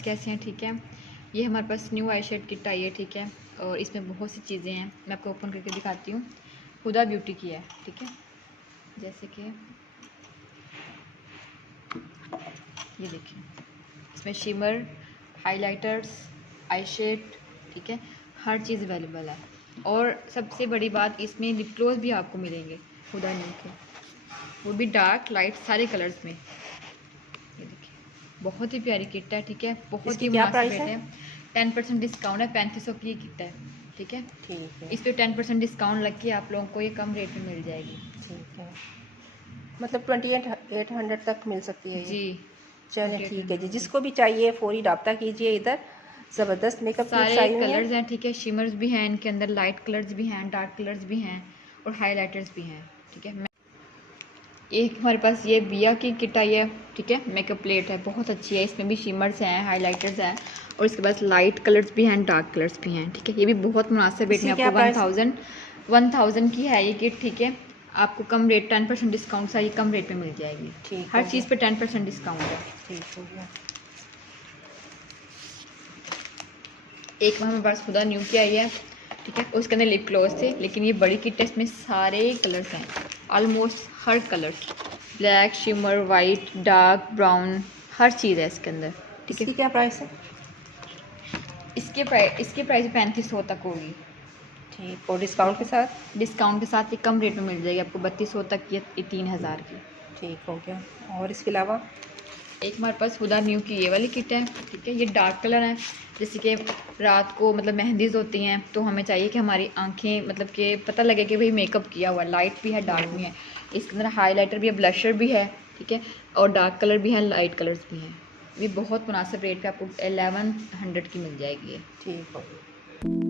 Viewers कैसे हैं? ठीक है, ये हमारे पास न्यू आई शेड किट आई है। ठीक है, और इसमें बहुत सी चीज़ें हैं, मैं आपको ओपन करके दिखाती हूँ। हुदा ब्यूटी की है। ठीक है, जैसे कि ये देखिए, इसमें शिमर, हाइलाइटर्स, आई शेड, ठीक है, हर चीज़ अवेलेबल है। और सबसे बड़ी बात, इसमें लिप ग्लोस भी आपको मिलेंगे हुदा न्यू के, वो भी डार्क लाइट सारे कलर्स में। ये देखिए, बहुत ही प्यारी किट है। ठीक है, बहुत इसकी ही क्या मुनासिब प्राइस रेट है? है। 10% डिस्काउंट है, 3500 की ये किट है। ठीक है, ठीक है, इस पर 10% डिस्काउंट लग के आप लोगों को ये कम रेट में मिल जाएगी। ठीक है। मतलब 2800 तक मिल सकती है ये। जी, चलिए 2800 ठीक है जी, की जिसको भी चाहिए फ़ौरी रब्ता कीजिए। इधर ज़बरदस्त मेकअप किट्स सारे आई हुई हैं। कलर्स हैं। ठीक है, शिमर्स भी हैं इनके अंदर, लाइट कलर्स भी हैं, डार्क कलर्स भी हैं और हाइलाइटर्स भी हैं। ठीक है, एक हमारे पास ये बिया की किट आई है। ठीक है, मेकअप प्लेट है, बहुत अच्छी है। इसमें भी शिमर्स हैं, हाइलाइटर्स हैं और इसके पास लाइट कलर्स भी हैं, डार्क कलर्स भी हैं। ठीक है, ये भी बहुत मुनासिब रेट में इसकी क्या आपको प्राइस है? 1000 की है ये किट। ठीक है, आपको कम रेट 10% डिस्काउंट से ये कम रेट में मिल जाएगी। ठीक हो हर गया, चीज़ पे 10% डिस्काउंट है। ठीक हो गया। एक हमारे पास खुदा न्यू की आई है। ठीक है, उसके अंदर लिप ग्लॉस थे, लेकिन ये बड़ी किट है, इसमें सारे कलर्स हैं, ऑलमोस्ट हर colours, black, shimmer, white, dark brown, हर चीज़ है इसके अंदर। ठीक है, इसकी क्या प्राइस है? इसके प्राइस 3500 तक होगी। ठीक, और डिस्काउंट के साथ? डिस्काउंट के साथ ये कम रेट में मिल जाएगी आपको, 3200 तक या 3000 की। ठीक हो गया। और इसके अलावा? एक हमारे पास हुदा न्यू की ये वाली किट है। ठीक है, ये डार्क कलर है, जैसे कि रात को मतलब मेहंदीज होती हैं तो हमें चाहिए कि हमारी आंखें मतलब कि पता लगे कि भाई मेकअप किया हुआ है। लाइट भी है, डार्क भी है, इसके अंदर हाइलाइटर भी है, ब्लशर भी है। ठीक है, और डार्क कलर भी है, लाइट कलर्स भी हैं। ये बहुत मुनासिब रेट पे आपको 1100 की मिल जाएगी ये। ठीक हो गया।